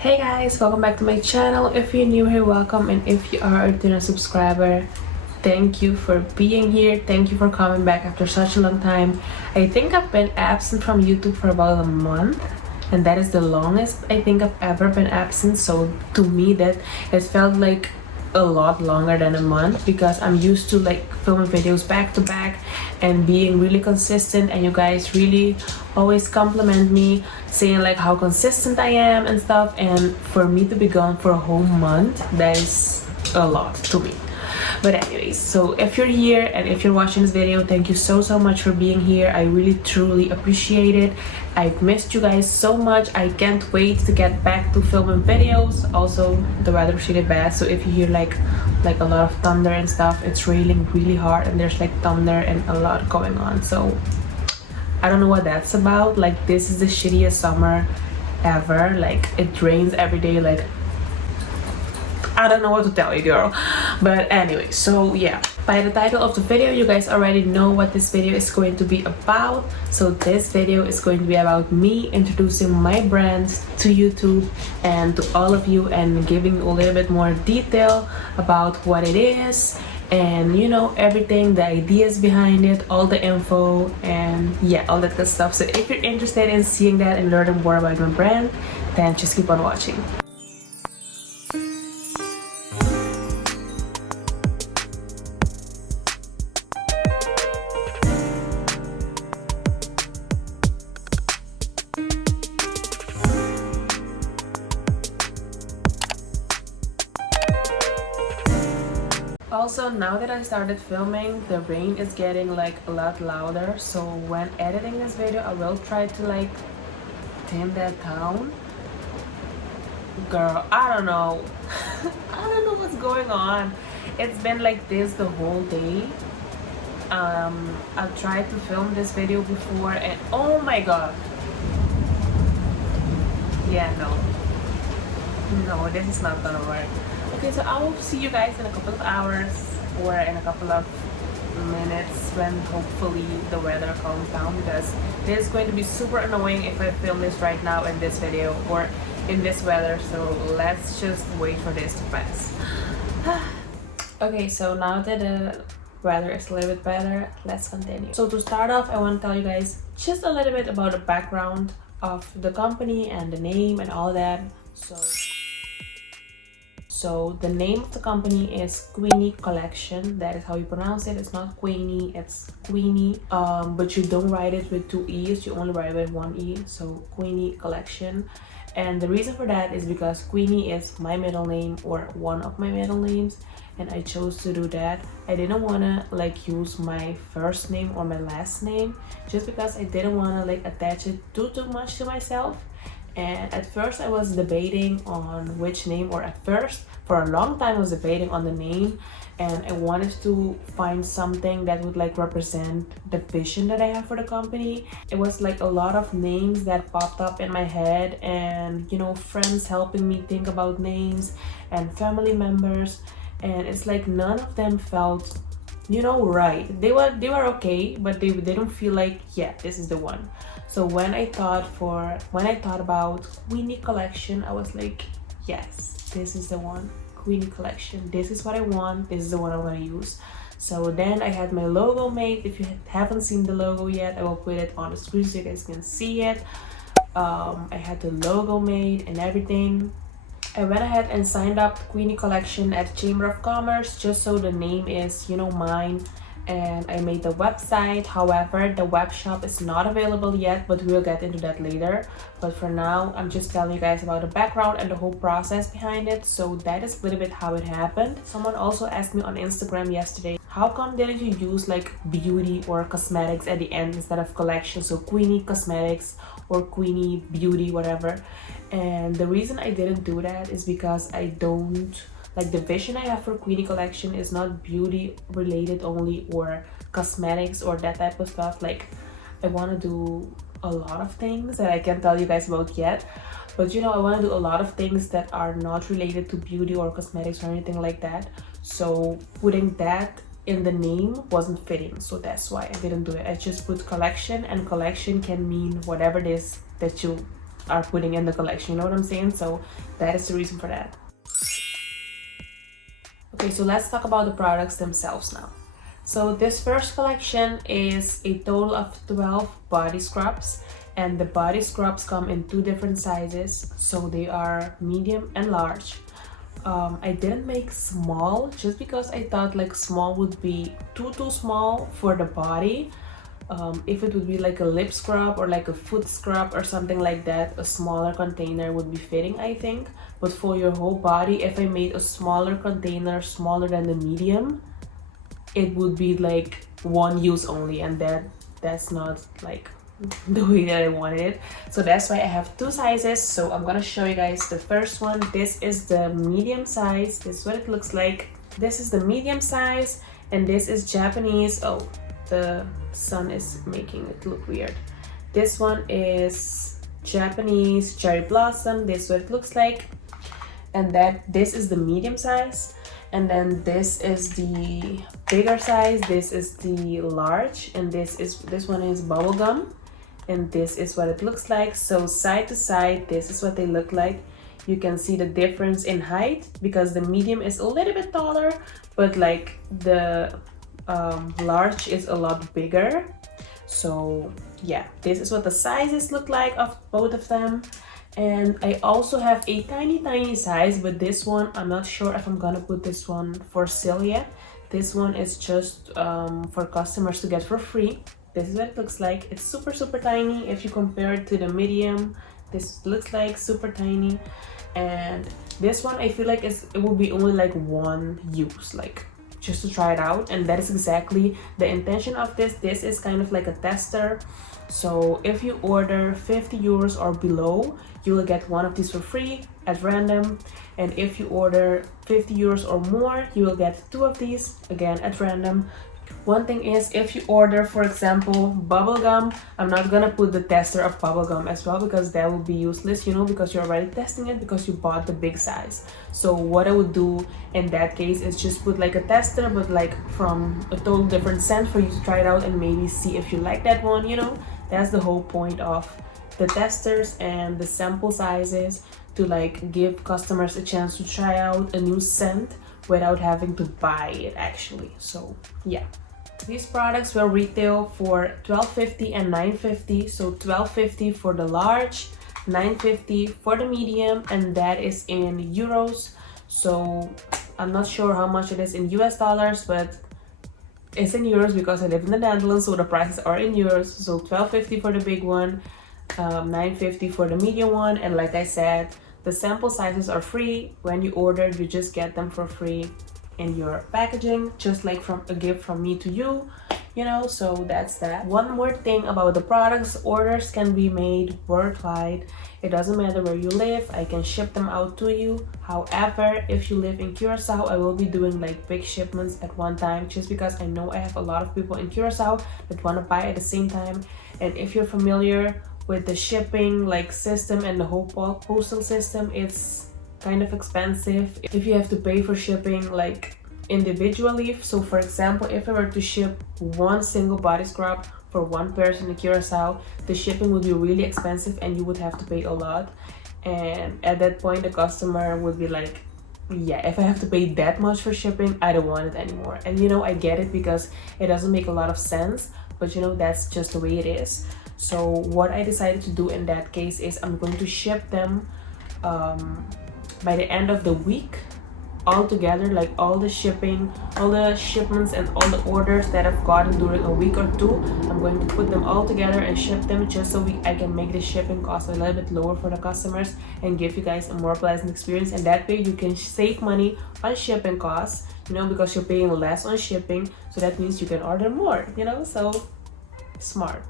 Hey guys, welcome back to my channel. If you're new here, welcome, and if you are a returning subscriber, thank you for being here. Thank you for coming back after such a long time. I think I've been absent from YouTube for about a month, and that is the longest I think I've ever been absent. So to me that it felt like a lot longer than a month, because I'm used to like filming videos back to back and being really consistent, and you guys really always compliment me saying like how consistent I am and stuff. And for me to be gone for a whole month, that is a lot to me. But anyways, so if you're here and if you're watching this video, thank you so much for being here. I really truly appreciate it. I've missed you guys so much. I can't wait to get back to filming videos. Also, the weather is really bad, so if you hear like a lot of thunder and stuff, it's raining really hard and there's like thunder and a lot going on. So I don't know what that's about. Like, this is the shittiest summer ever. Like, it rains every day. Like, I don't know what to tell you, girl. But anyway, so yeah, by the title of the video you guys already know what this video is going to be about. So this video is going to be about me introducing my brand to YouTube and to all of you, and giving you a little bit more detail about what it is, and you know, everything, the ideas behind it, all the info, and yeah, all that good stuff. So if you're interested in seeing that and learning more about my brand, then just keep on watching. Also, now that I started filming, the rain is getting like a lot louder, so when editing this video I will try to like tame that down. Girl, I don't know. I don't know what's going on. It's been like this the whole day. I've tried to film this video before and oh my god. Yeah, no, this is not gonna work. Okay, so I will see you guys in a couple of hours or in a couple of minutes when hopefully the weather calms down, because this is going to be super annoying if I film this right now in this video or in this weather. So let's just wait for this to pass. Okay, so now that the weather is a little bit better, let's continue. So to start off, I want to tell you guys just a little bit about the background of the company and the name and all that. So the name of the company is Queny Collection. That is how you pronounce it. It's not Queny, it's Queny. But you don't write it with two E's, you only write it with one E. So Queny Collection. And the reason for that is because Queny is my middle name, or one of my middle names, and I chose to do that. I didn't want to like use my first name or my last name, just because I didn't want to like attach it too much to myself. And at first I was debating on which name, or at first for a long time I was debating on the name, and I wanted to find something that would like represent the vision that I have for the company. It was like a lot of names that popped up in my head, and you know, friends helping me think about names and family members, and it's like none of them felt, you know, right. They were okay, but they don't feel like, yeah, this is the one. So when I thought about Queny Collection, I was like, yes, this is the one. Queny Collection, this is what I want, this is the one I'm gonna use. So then I had my logo made. If you haven't seen the logo yet, I will put it on the screen so you guys can see it. I had the logo made and everything. I went ahead and signed up Queny Collection at Chamber of Commerce, just so the name is, you know, mine. And I made the website. However, the web shop is not available yet, but we'll get into that later. But for now, I'm just telling you guys about the background and the whole process behind it. So that is a little bit how it happened. Someone also asked me on Instagram yesterday, how come didn't you use like beauty or cosmetics at the end instead of collection? So Queny Cosmetics or Queny Beauty, whatever. And the reason I didn't do that is because I don't like, the vision I have for Queny Collection is not beauty related only, or cosmetics or that type of stuff. Like, I want to do a lot of things that I can't tell you guys about yet, but you know, I want to do a lot of things that are not related to beauty or cosmetics or anything like that. So putting that in the name wasn't fitting, so that's why I didn't do it. I just put collection, and collection can mean whatever it is that you are putting in the collection, you know what I'm saying? So that is the reason for that. Okay, so let's talk about the products themselves now. So this first collection is a total of 12 body scrubs, and the body scrubs come in 2 different sizes, so they are medium and large. I didn't make small just because I thought like small would be too small for the body. If it would be like a lip scrub or like a foot scrub or something like that, a smaller container would be fitting, I think. But for your whole body, if I made a smaller container, smaller than the medium, it would be like one use only, and that's not like the way that I wanted it. So that's why I have 2 sizes. So I'm gonna show you guys the first one. This is the medium size. This is what it looks like. This is the medium size, and this is Japanese. Oh, the sun is making it look weird. This one is Japanese cherry blossom. This is what it looks like. And this is the medium size, and then this is the bigger size. This is the large, and this one is bubblegum, and this is what it looks like. So side to side, this is what they look like. You can see the difference in height because the medium is a little bit taller, but like the large is a lot bigger. So yeah, this is what the sizes look like of both of them. And I also have a tiny size, but this one I'm not sure if I'm gonna put this one for sale yet. This one is just for customers to get for free. This is what it looks like. It's super tiny. If you compare it to the medium, this looks like super tiny. And this one I feel like it will be only like one use, like just to try it out. And that is exactly the intention of this. This is kind of like a tester. So if you order 50 euros or below, you will get one of these for free at random. And if you order 50 euros or more, you will get 2 of these again at random. One thing is, if you order, for example, bubblegum, I'm not gonna put the tester of bubblegum as well because that will be useless, you know, because you're already testing it because you bought the big size. So what I would do in that case is just put like a tester, but like from a total different scent for you to try it out and maybe see if you like that one, you know. That's the whole point of the testers and the sample sizes, to like give customers a chance to try out a new scent without having to buy it actually. So yeah, these products will retail for $12.50 and $9.50. So $12.50 for the large, $9.50 for the medium, and that is in euros. So I'm not sure how much it is in US dollars, but it's in euros because I live in the Netherlands, so the prices are in euros. So $12.50 for the big one, $9.50 for the medium one, and like I said, the sample sizes are free. When you order, you just get them for free in your packaging, just like from a gift from me to you, you know. So that's that. One more thing about the products: orders can be made worldwide. It doesn't matter where you live, I can ship them out to you. However, if you live in Curacao, I will be doing like big shipments at one time, just because I know I have a lot of people in Curacao that want to buy at the same time. And if you're familiar with the shipping like system and the whole postal system, it's kind of expensive if you have to pay for shipping like individually. So for example, if I were to ship one single body scrub for one person in Curacao, the shipping would be really expensive and you would have to pay a lot. And at that point, the customer would be like, yeah, if I have to pay that much for shipping, I don't want it anymore. And you know, I get it because it doesn't make a lot of sense, but you know, that's just the way it is. So what I decided to do in that case is I'm going to ship them by the end of the week all together, like all the shipping, all the shipments and all the orders that I've gotten during a week or two. I'm going to put them all together and ship them, just so I can make the shipping cost a little bit lower for the customers and give you guys a more pleasant experience. And that way you can save money on shipping costs, you know, because you're paying less on shipping. So that means you can order more, you know, so smart.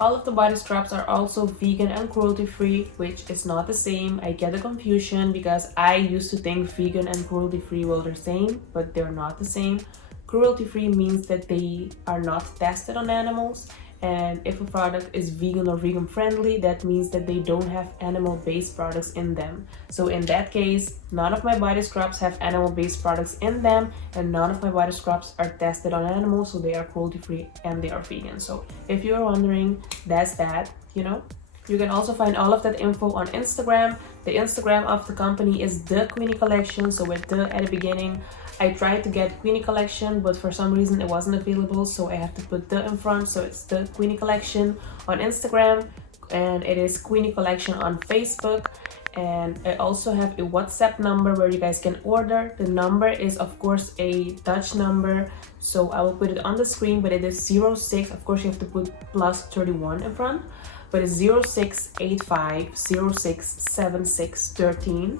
All of the body scrubs are also vegan and cruelty free, which is not the same. I get the confusion because I used to think vegan and cruelty free were the same, but they're not the same. Cruelty free means that they are not tested on animals, and if a product is vegan or vegan friendly, that means that they don't have animal-based products in them. So in that case, none of my body scrubs have animal-based products in them, and none of my body scrubs are tested on animals, so they are cruelty free and they are vegan. So if you're wondering, that's that, you know. You can also find all of that info on Instagram. The Instagram of the company is the Queny Collection, so with the at the beginning. I tried to get Queny Collection, but for some reason it wasn't available, so I have to put the in front. So it's the Queny Collection on Instagram, and it is Queny Collection on Facebook. And I also have a WhatsApp number where you guys can order. The number is of course a Dutch number, so I will put it on the screen, but it is 06. Of course you have to put +31 in front, but it's 0685067613.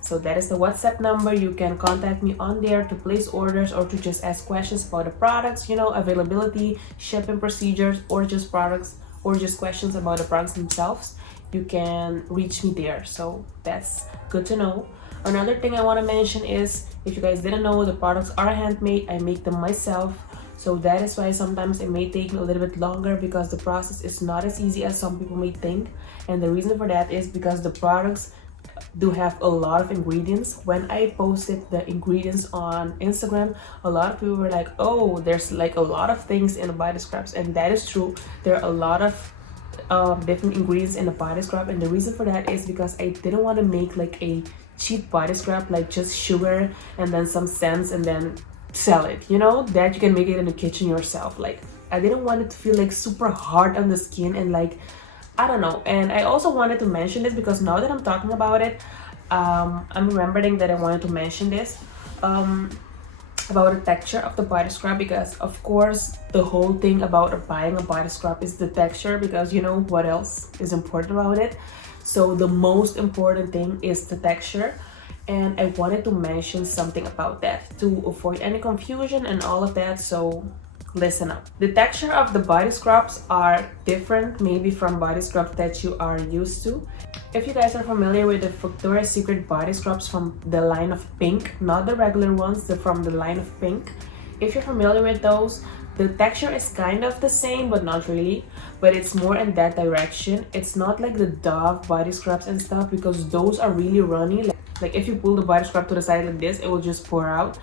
So that is the WhatsApp number. You can contact me on there to place orders or to just ask questions about the products, you know, availability, shipping procedures, or just products, or just questions about the products themselves. You can reach me there, so that's good to know. Another thing I want to mention is, if you guys didn't know, the products are handmade. I make them myself, so that is why sometimes it may take me a little bit longer, because the process is not as easy as some people may think. And the reason for that is because the products do have a lot of ingredients. When I posted the ingredients on Instagram, a lot of people were like, oh, there's like a lot of things in the body scrubs, and that is true. There are a lot of different ingredients in the body scrub, and the reason for that is because I didn't want to make like a cheap body scrub, like just sugar and then some scents and then sell it, you know, that you can make it in the kitchen yourself. Like, I didn't want it to feel like super hard on the skin, and like, I don't know. And I also wanted to mention this because now that I'm talking about it, I'm remembering that I wanted to mention this about the texture of the body scrub, because of course the whole thing about buying a body scrub is the texture, because you know what else is important about it. So the most important thing is the texture, and I wanted to mention something about that to avoid any confusion and all of that. So listen up. The texture of the body scrubs are different maybe from body scrubs that you are used to. If you guys are familiar with the Victoria's Secret body scrubs from the line of Pink, not the regular ones, they're from the line of Pink. If you're familiar with those, the texture is kind of the same, but not really, but it's more in that direction. It's not like the Dove body scrubs and stuff, because those are really runny. Like if you pull the body scrub to the side like this, it will just pour out.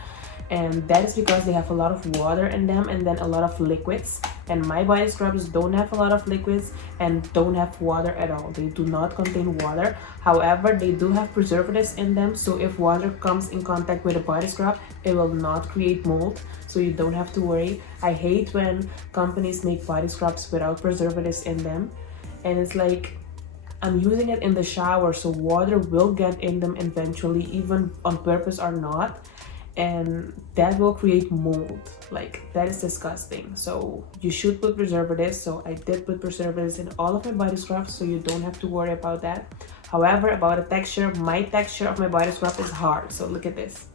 And that is because they have a lot of water in them and then a lot of liquids, and my body scrubs don't have a lot of liquids and don't have water at all. They do not contain water. However, they do have preservatives in them, so if water comes in contact with a body scrub, it will not create mold, so you don't have to worry. I hate when companies make body scrubs without preservatives in them, and it's like, I'm using it in the shower, so water will get in them eventually, even on purpose or not, and that will create mold. Like, that is disgusting. So you should put preservatives. So I did put preservatives in all of my body scrubs, so you don't have to worry about that. However, about the texture, my texture of my body scrub is hard. So look at this,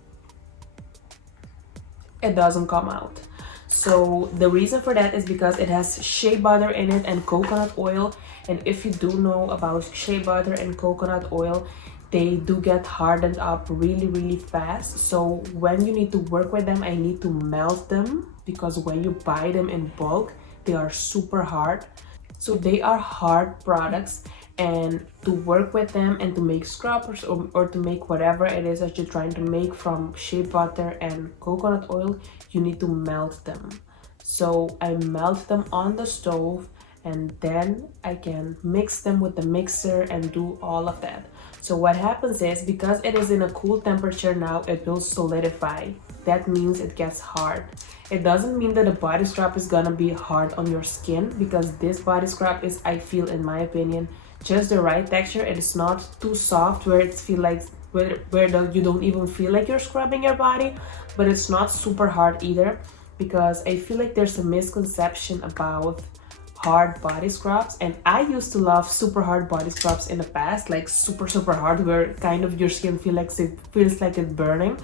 it doesn't come out. So the reason for that is because it has shea butter in it and coconut oil, and if you do know about shea butter and coconut oil, they do get hardened up really fast. So when you need to work with them, I need to melt them, because when you buy them in bulk, they are super hard. So they are hard products, and to work with them and to make scrubbers or to make whatever it is that you're trying to make from shea butter and coconut oil, you need to melt them. So I melt them on the stove, and then I can mix them with the mixer and do all of that. So what happens is, because it is in a cool temperature now, it will solidify. That means it gets hard. It doesn't mean that the body scrub is gonna be hard on your skin, because this body scrub is, I feel, in my opinion, just the right texture. It is not too soft where it feel like you don't even feel like you're scrubbing your body, but it's not super hard either, because I feel like there's a misconception about hard body scrubs, and I used to love super hard body scrubs in the past, like super hard, where kind of your skin feels like it's burning.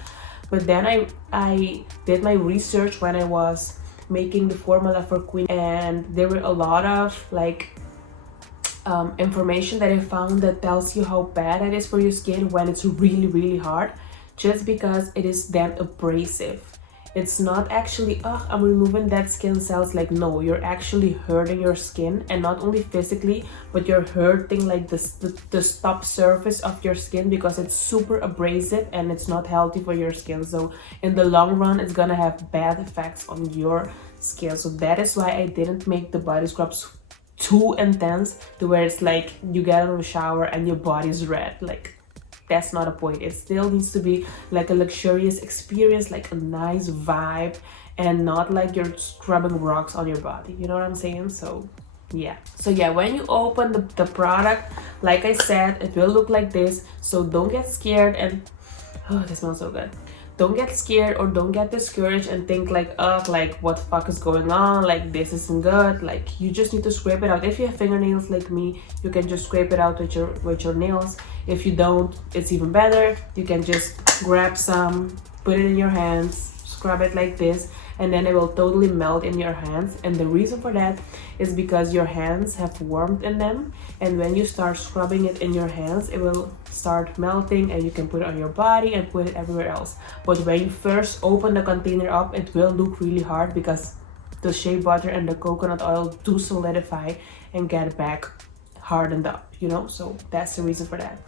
But then I did my research when I was making the formula for Queny, and there were a lot of like information that I found that tells you how bad it is for your skin when it's really hard, just because it is then abrasive. It's not actually, oh, I'm removing dead skin cells. Like, no, you're actually hurting your skin, and not only physically, but you're hurting like the top surface of your skin, because it's super abrasive and it's not healthy for your skin. So in the long run, it's gonna have bad effects on your skin. So that is why I didn't make the body scrubs too intense to where it's like you get out of the shower and your body's red. Like, that's not a point. It still needs to be like a luxurious experience, like a nice vibe, and not like you're scrubbing rocks on your body. You know what I'm saying? So yeah. So yeah, when you open the product, like I said, it will look like this. So don't get scared and oh, this smells so good. Don't get scared or don't get discouraged and think like, oh, like what the fuck is going on? Like this isn't good. Like you just need to scrape it out. If you have fingernails like me, you can just scrape it out with your nails. If you don't, it's even better. You can just grab some, put it in your hands, scrub it like this, and then it will totally melt in your hands. And the reason for that is because your hands have warmth in them, and when you start scrubbing it in your hands, it will start melting and you can put it on your body and put it everywhere else. But when you first open the container up, it will look really hard because the shea butter and the coconut oil do solidify and get back hardened up, you know. So that's the reason for that.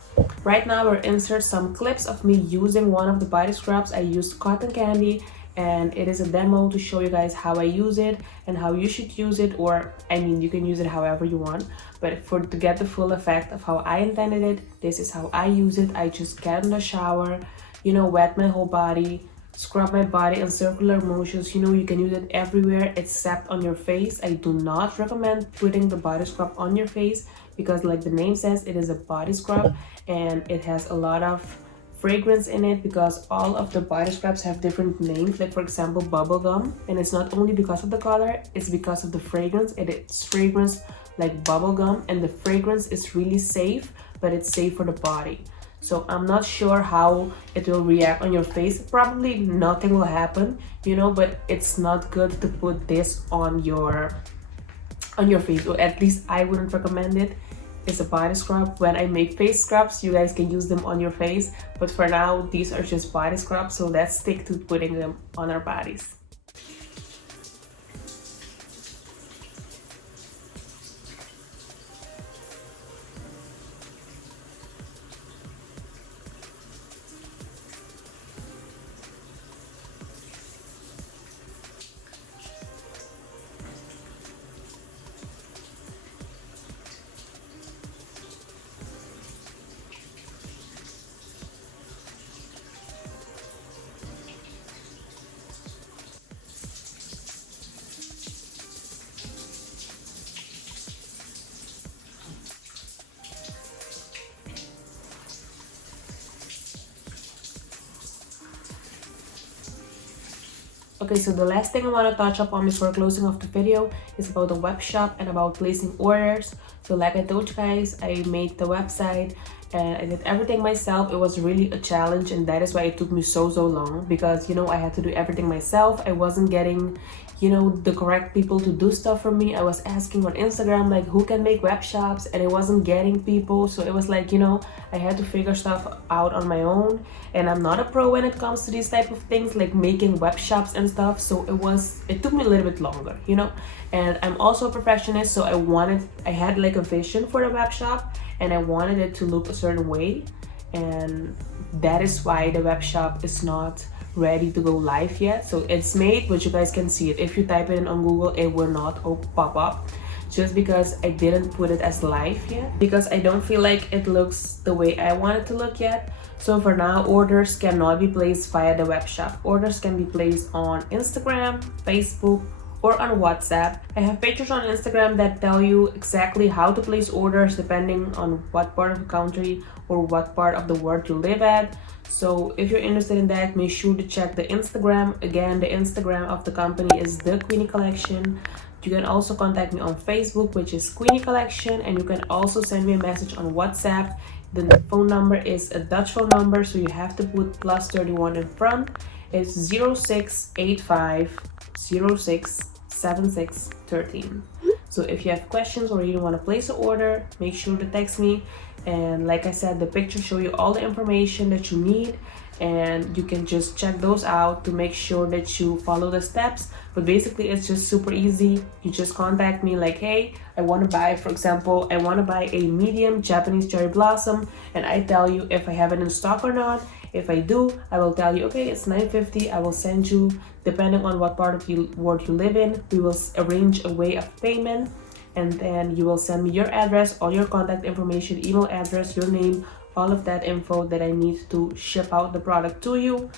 Right now we'll insert some clips of me using one of the body scrubs. I used cotton candy, and it is a demo to show you guys how I use it and how you should use it, or I mean, you can use it however you want, but to get the full effect of how I intended it, this is how I use it. I just get in the shower, you know, wet my whole body, scrub my body in circular motions. You know, you can use it everywhere except on your face. I do not recommend putting the body scrub on your face because, like the name says, it is a body scrub and it has a lot of fragrance in it, because all of the body scrubs have different names, like for example bubble gum, and it's not only because of the color, it's because of the fragrance. It's fragrance like bubble gum, and the fragrance is really safe, but it's safe for the body. So I'm not sure how it will react on your face. Probably nothing will happen, you know, but it's not good to put this on your face, or at least I wouldn't recommend it. It's a body scrub. When I make face scrubs, you guys can use them on your face, but for now these are just body scrubs, so let's stick to putting them on our bodies. Okay, so the last thing I want to touch up on before closing off the video is about the web shop and about placing orders. So like I told you guys, I made the website and I did everything myself. It was really a challenge, and that is why it took me so long, because, you know, I had to do everything myself. I wasn't getting, you know, the correct people to do stuff for me. I was asking on Instagram like who can make web shops, and I wasn't getting people. So it was like, you know, I had to figure stuff out on my own, and I'm not a pro when it comes to these type of things like making web shops and stuff. So it took me a little bit longer, you know. And I'm also a perfectionist, so I had like a vision for the web shop, and I wanted it to look a certain way, and that is why the web shop is not ready to go live yet. So it's made, but you guys can see it. If you type it in on Google, it will not pop up, just because I didn't put it as live yet, because I don't feel like it looks the way I want it to look yet. So for now, orders cannot be placed via the web shop. Orders can be placed on Instagram, Facebook, or on WhatsApp. I have pictures on Instagram that tell you exactly how to place orders depending on what part of the country or what part of the world you live at. So if you're interested in that, make sure to check the Instagram. Again, the Instagram of the company is the Queny Collection. You can also contact me on Facebook, which is Queny Collection, and you can also send me a message on WhatsApp. The phone number is a Dutch phone number, so you have to put +31 in front. It's 0685 06 76 13. So if you have questions or you want to place an order, make sure to text me. And like I said, the pictures show you all the information that you need, and you can just check those out to make sure that you follow the steps. But basically it's just super easy. You just contact me like, hey, I want to buy, for example, I want to buy a medium Japanese cherry blossom, and I tell you if I have it in stock or not. If I do, I will tell you, okay, it's $9.50. I will send you, depending on what part of the world you live in, we will arrange a way of payment. and then you will send me your address, all your contact information, email address, your name, all of that info that I need to ship out the product to you.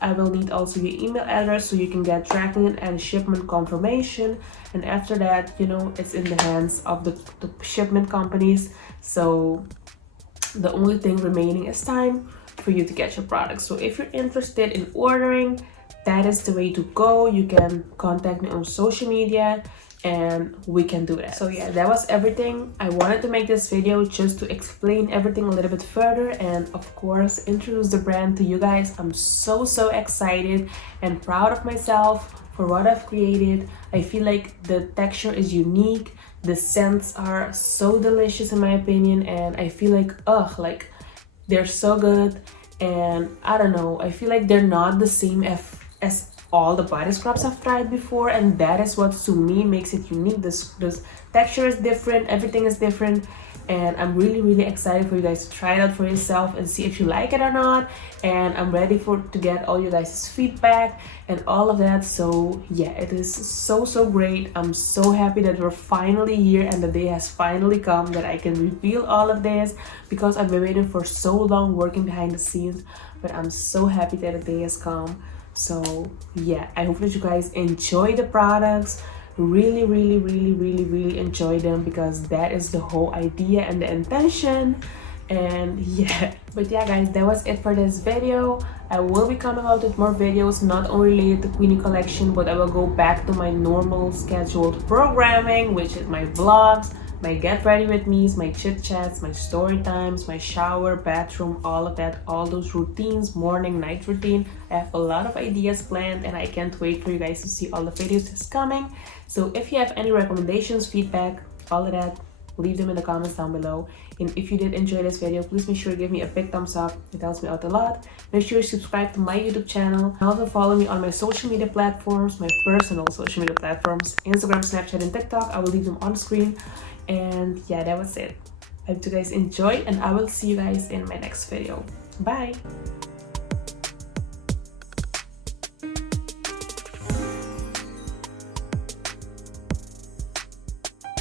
I will need also your email address so you can get tracking and shipment confirmation, and after that, you know, it's in the hands of the shipment companies. So the only thing remaining is time for you to get your product. So if you're interested in ordering, that is the way to go. You can contact me on social media and we can do that. So yeah, that was everything. I wanted to make this video just to explain everything a little bit further and of course introduce the brand to you guys. I'm so excited and proud of myself for what I've created. I feel like the texture is unique, the scents are so delicious in my opinion, and I feel like they're so good. And I don't know, I feel like they're not the same as all the body scrubs I've tried before, and that is what to me makes it unique. This texture is different, everything is different, and I'm really excited for you guys to try it out for yourself and see if you like it or not. And I'm ready to get all you guys' feedback and all of that. So yeah, it is so great. I'm so happy that we're finally here and the day has finally come that I can reveal all of this, because I've been waiting for so long working behind the scenes, but I'm so happy that the day has come. So yeah, I hope that you guys enjoy the products, really enjoy them, because that is the whole idea and the intention. And yeah, but yeah guys, that was it for this video. I will be coming out with more videos, not only related to Queny Collection, but I will go back to my normal scheduled programming, which is my vlogs, my get ready with me's, my chit chats, my story times, my shower, bathroom, all of that, all those routines, morning, night routine. I have a lot of ideas planned and I can't wait for you guys to see all the videos that's coming. So if you have any recommendations, feedback, all of that, leave them in the comments down below. And if you did enjoy this video, please make sure to give me a big thumbs up. It helps me out a lot. Make sure you subscribe to my YouTube channel. And also follow me on my social media platforms, my personal social media platforms, Instagram, Snapchat, and TikTok. I will leave them on screen. And yeah, that was it. I hope you guys enjoyed, and I will see you guys in my next video. Bye!